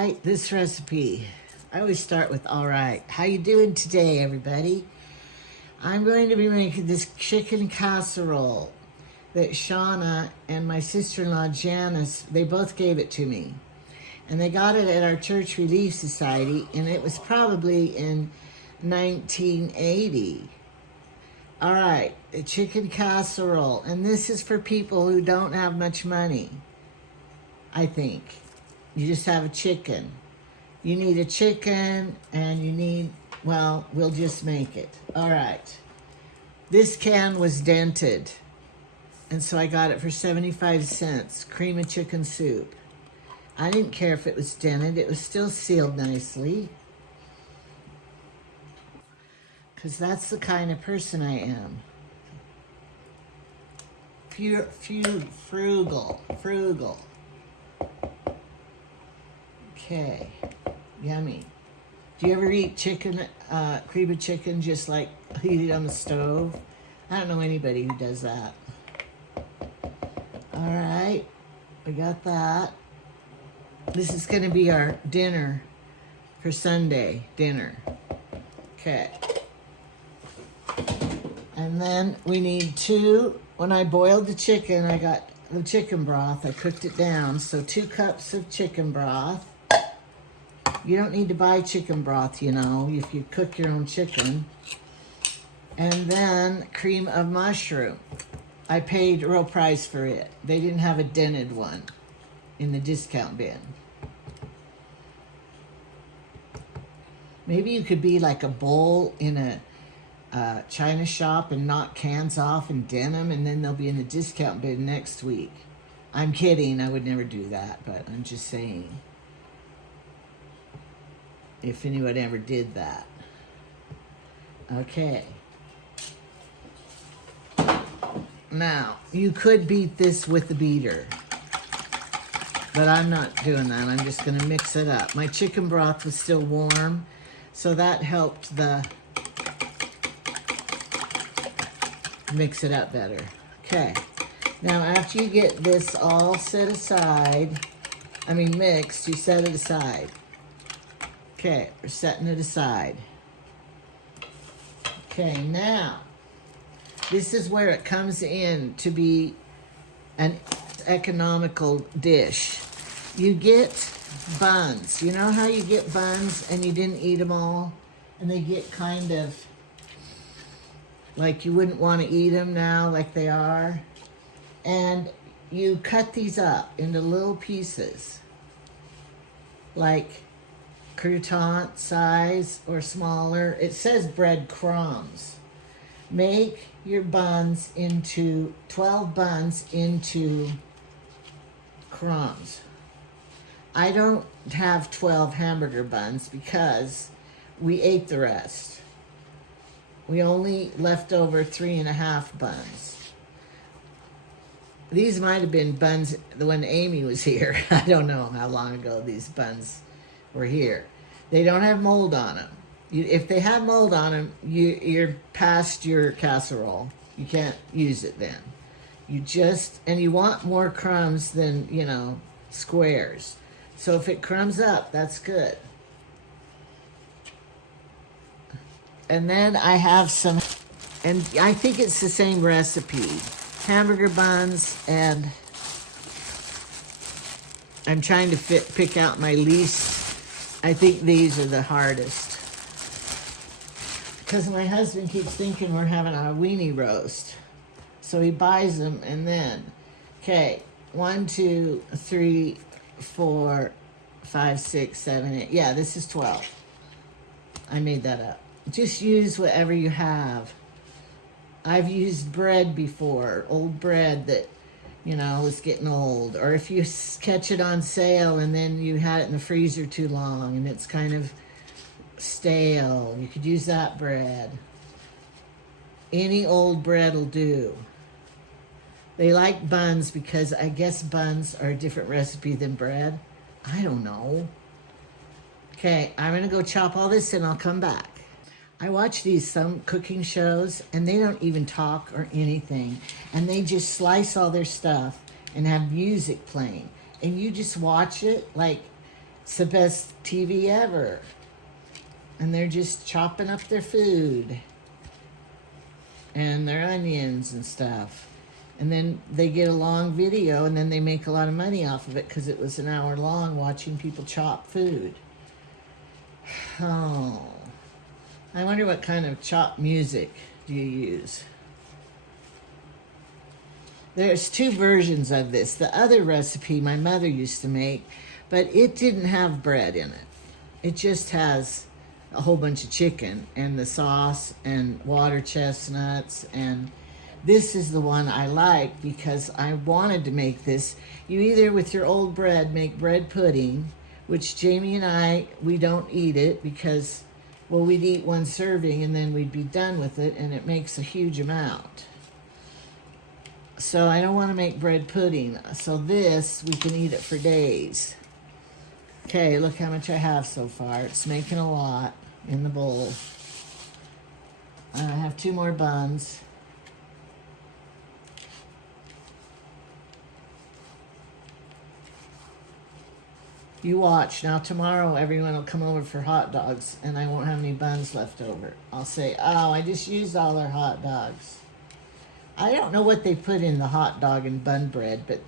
right, this recipe. I always start with all right. How you doing today, everybody? I'm going to be making this chicken casserole that Shauna and my sister-in-law Janice, they both gave it to me. And they got it at our Church Relief Society, and it was probably in 1980. All right, a chicken casserole. And this is for people who don't have much money, I think. You just have a chicken. You need a chicken, and you need, well, we'll just make it. All right. This can was dented, and so I got it for 75 cents, cream of chicken soup. I didn't care if it was dented. It was still sealed nicely, because that's the kind of person I am. Frugal. Okay, yummy. Do you ever eat chicken, cream of chicken, just like heat it on the stove? I don't know anybody who does that. All right, we got that. This is gonna be our dinner for Sunday dinner. Okay. And then we need when I boiled the chicken, I got the chicken broth, I cooked it down. So 2 cups of chicken broth. You don't need to buy chicken broth, you know, if you cook your own chicken. And then cream of mushroom. I paid real price for it. They didn't have a dented one in the discount bin. Maybe you could be like a bowl in a China shop and knock cans off and dent them, and then they'll be in the discount bin next week. I'm kidding, I would never do that, but I'm just saying. If anyone ever did that. Okay. Now, you could beat this with the beater, but I'm not doing that. I'm just gonna mix it up. My chicken broth was still warm, so that helped mix it up better. Okay. Now, after you get this all set aside, mixed, you set it aside. Okay, we're setting it aside. Okay, now, this is where it comes in to be an economical dish. You get buns. You know how you get buns and you didn't eat them all? And they get kind of like you wouldn't want to eat them now like they are. And you cut these up into little pieces, like crouton size or smaller. It says bread crumbs. Make your buns into 12 buns into crumbs. I don't have 12 hamburger buns because we ate the rest. We only left over 3.5 buns. These might have been buns when Amy was here. I don't know how long ago these buns were here. They don't have mold on them. If they have mold on them, you're past your casserole. You can't use it then. And you want more crumbs than, squares. So if it crumbs up, that's good. And then I have some, and I think it's the same recipe. Hamburger buns, and I'm trying to pick out my least. I think these are the hardest. Because my husband keeps thinking we're having a weenie roast. So he buys them, and then, okay, 1, 2, 3, 4, 5, 6, 7, 8. Yeah, this is 12. I made that up. Just use whatever you have. I've used bread before, old bread that, was getting old. Or if you catch it on sale and then you had it in the freezer too long and it's kind of stale, you could use that bread. Any old bread will do. They like buns because I guess buns are a different recipe than bread. I don't know. Okay, I'm gonna go chop all this and I'll come back. I watch some cooking shows, and they don't even talk or anything. And they just slice all their stuff and have music playing. And you just watch it like It's the best TV ever. And they're just chopping up their food and their onions and stuff. And then they get a long video, and then they make a lot of money off of it because it was an hour long watching people chop food. Oh, I wonder what kind of chop music do you use? There's 2 versions of this. The other recipe my mother used to make, but it didn't have bread in it. It just has a whole bunch of chicken and the sauce and water chestnuts, and this is the one I like because I wanted to make this. You either, with your old bread, make bread pudding, which Jamie and I, we don't eat it because, well, we'd eat 1 serving and then we'd be done with it, and it makes a huge amount. So I don't want to make bread pudding. So this, we can eat it for days. Okay, look how much I have so far. It's making a lot in the bowl. I have 2 more buns. You watch. Now tomorrow everyone will come over for hot dogs and I won't have any buns left over. I'll say, oh, I just used all our hot dogs. I don't know what they put in the hot dog and bun bread, but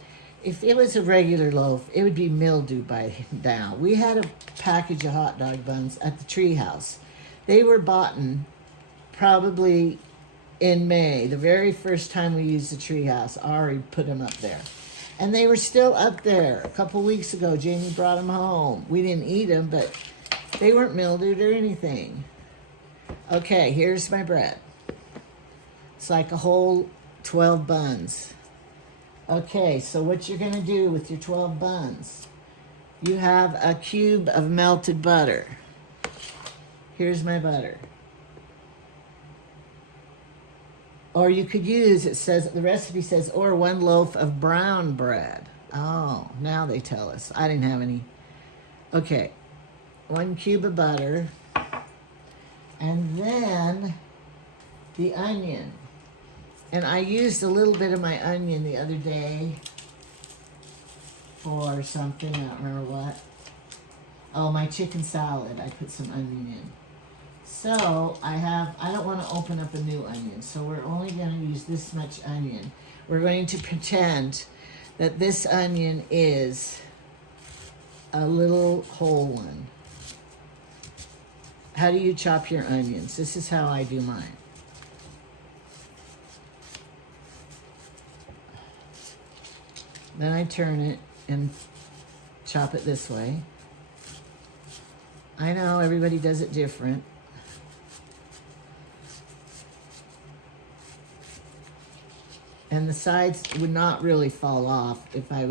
if it was a regular loaf, it would be mildew by now. We had a package of hot dog buns at the treehouse. They were bought in probably in May, the very first time we used the treehouse. Ari put them up there. And they were still up there. A couple weeks ago, Jamie brought them home. We didn't eat them, but they weren't mildewed or anything. Okay, here's my bread. It's like a whole 12 buns. Okay, so what you're going to do with your 12 buns, you have a cube of melted butter. Here's my butter. Or you could use, it says, the recipe says, or 1 loaf of brown bread. Oh, now they tell us. I didn't have any. Okay, 1 cube of butter. And then the onion. And I used a little bit of my onion the other day for something, I don't remember what. Oh, my chicken salad, I put some onion in. So I don't want to open up a new onion, so we're only going to use this much onion. We're going to pretend that this onion is a little whole one. How do you chop your onions? This is how I do mine. Then I turn it and chop it this way. I know everybody does it different. And the sides would not really fall off if I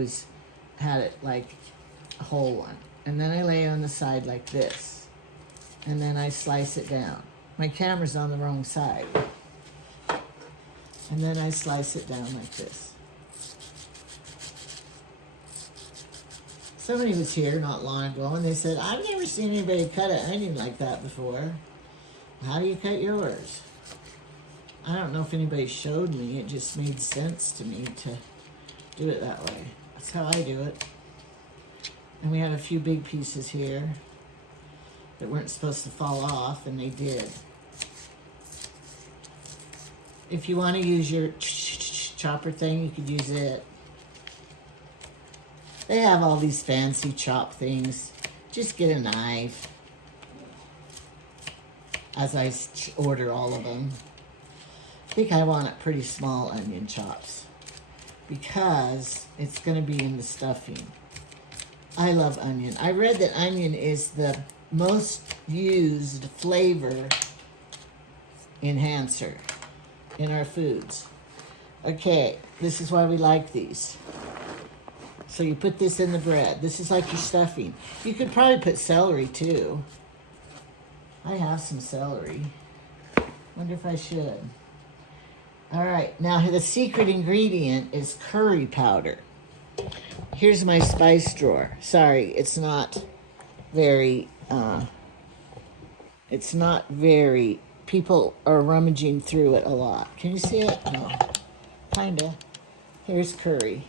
had it like a whole one. And then I lay on the side like this. And then I slice it down. My camera's on the wrong side. And then I slice it down like this. Somebody was here not long ago and they said, I've never seen anybody cut an onion like that before. How do you cut yours? I don't know if anybody showed me. It just made sense to me to do it that way. That's how I do it. And we had a few big pieces here that weren't supposed to fall off, and they did. If you want to use your chopper thing, you could use it. They have all these fancy chop things. Just get a knife. As I order all of them. I think I want it pretty small onion chops because it's going to be in the stuffing. I love onion. I read that onion is the most used flavor enhancer in our foods. Okay, this is why we like these. So you put this in the bread. This is like your stuffing. You could probably put celery too. I have some celery. Wonder if I should. All right, now the secret ingredient is curry powder. Here's my spice drawer. Sorry, it's not very, people are rummaging through it a lot. Can you see it? No, kinda. Here's curry.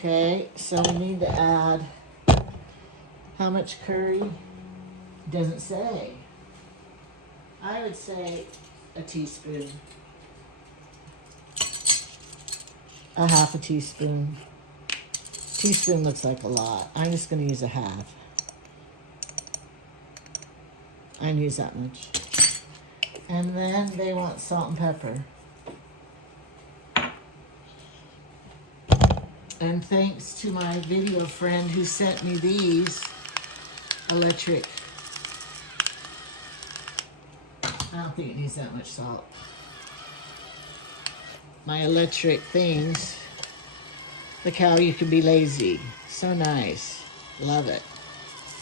Okay, so we need to add How much curry? Doesn't say. I would say a teaspoon. A half a teaspoon. Teaspoon looks like a lot. I'm just going to use a half. I'm going to use that much. And then they want salt and pepper. And thanks to my video friend who sent me these electric. I don't think it needs that much salt. My electric things. Look how you can be lazy. So nice. Love it.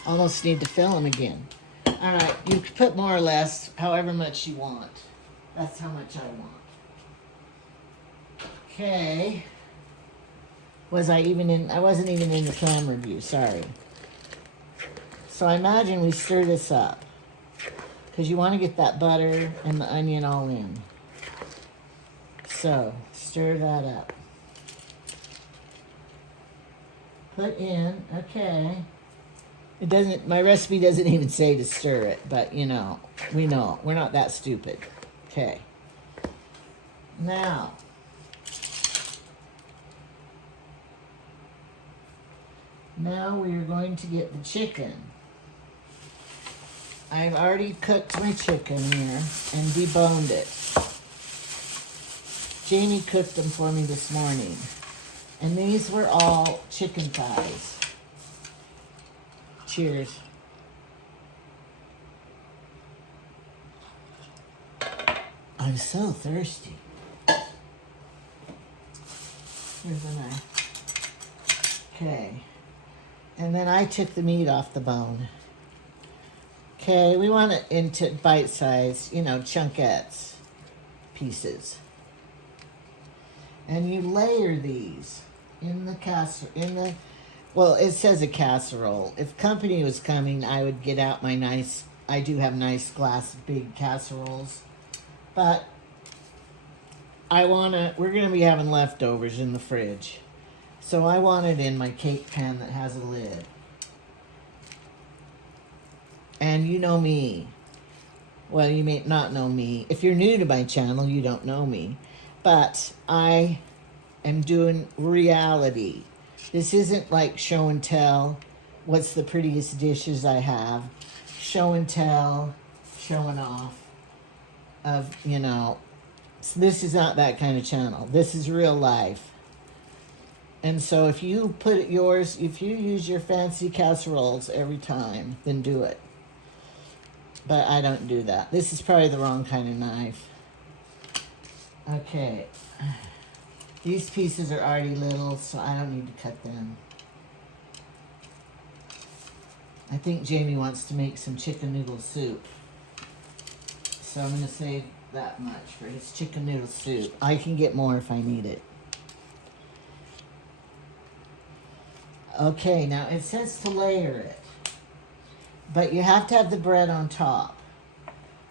Almost need to fill them again. All right, you can put more or less, however much you want. That's how much I want. Okay. I wasn't even in the camera view, sorry. So I imagine we stir this up. Because you want to get that butter and the onion all in. So, stir that up. Put in, okay. It doesn't, my recipe doesn't even say to stir it, but you know, we know. We're not that stupid. Okay. Now, we are going to get the chicken. I've already cooked my chicken here and deboned it. Jamie cooked them for me this morning. And these were all chicken thighs. Cheers. I'm so thirsty. Here's a knife. Okay. And then I took the meat off the bone. Okay, we want it into bite-sized, chunkettes, pieces. And you layer these in the casserole, well, it says a casserole. If company was coming, I would get out I do have nice glass big casseroles. But we're going to be having leftovers in the fridge. So I want it in my cake pan that has a lid. And you know me. Well, you may not know me. If you're new to my channel, you don't know me. But I am doing reality. This isn't like show and tell. What's the prettiest dishes I have? Show and tell, showing off of, This is not that kind of channel. This is real life. And so if you use your fancy casseroles every time, then do it. But I don't do that. This is probably the wrong kind of knife. Okay. These pieces are already little, so I don't need to cut them. I think Jamie wants to make some chicken noodle soup. So I'm going to save that much for his chicken noodle soup. I can get more if I need it. Okay, now it says to layer it. But you have to have the bread on top.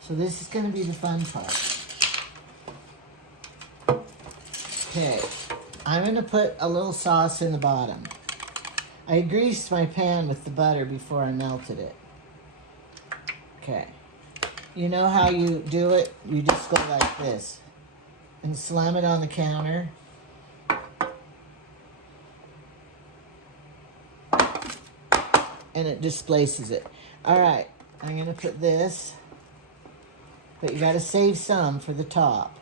So this is going to be the fun part. Okay, I'm going to put a little sauce in the bottom. I greased my pan with the butter before I melted it. Okay. You know how you do it? You just go like this. And slam it on the counter. And it displaces it. All right, I'm going to put this. But you got to save some for the top.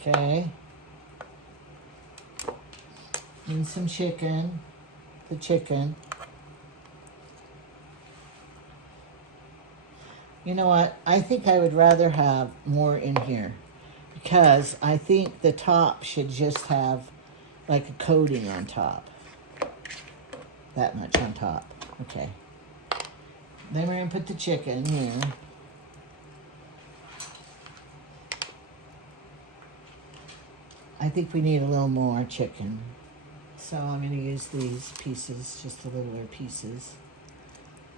Okay. And some chicken. The chicken. You know what? I think I would rather have more in here. Because I think the top should just have like a coating on top. That much on top. Okay. Then we're going to put the chicken here. I think we need a little more chicken. So I'm going to use these pieces, just the littler pieces.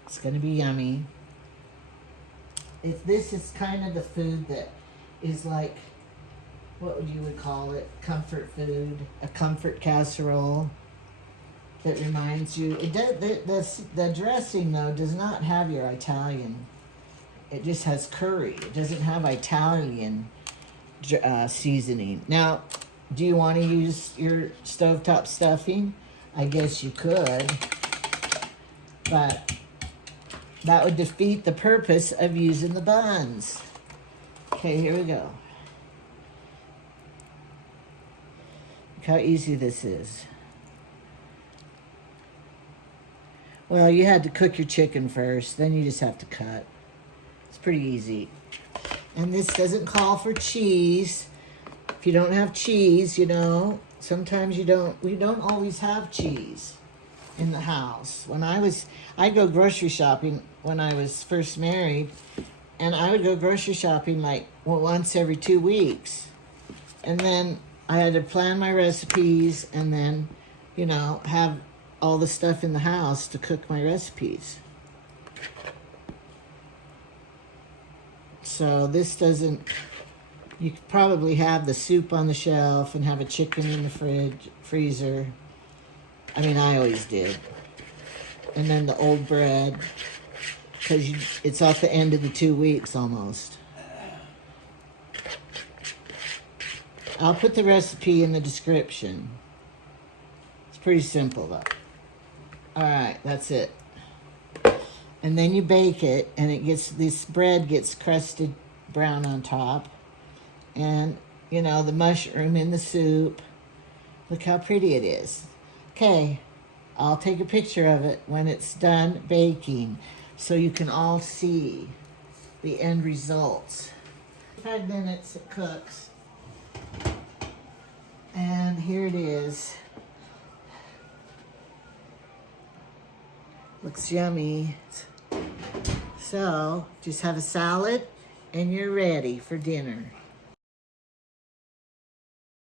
It's going to be yummy. If this is kind of the food that is like what would you would call it? Comfort food, a comfort casserole that reminds you. It does, the dressing though does not have your Italian. It just has curry. It doesn't have Italian seasoning. Now, do you want to use your stovetop stuffing? I guess you could, but that would defeat the purpose of using the buns. Okay, here we go. Look how easy this is. Well, you had to cook your chicken first, then you just have to cut. It's pretty easy. And this doesn't call for cheese. If you don't have cheese, you know, sometimes we don't always have cheese in the house. I'd go grocery shopping when I was first married, and I would go grocery shopping like once every 2 weeks. And then I had to plan my recipes and then, you know, have all the stuff in the house to cook my recipes. So this doesn't, you could probably have the soup on the shelf and have a chicken in the freezer. I mean, I always did. And then the old bread, because it's at the end of the 2 weeks almost. I'll put the recipe in the description. It's pretty simple though. All right, that's it. And then you bake it, and this bread gets crusted brown on top. And, you know, the mushroom in the soup. Look how pretty it is. Okay, I'll take a picture of it when it's done baking so you can all see the end results. 5 minutes it cooks. And here it is. Looks yummy. So, just have a salad and you're ready for dinner.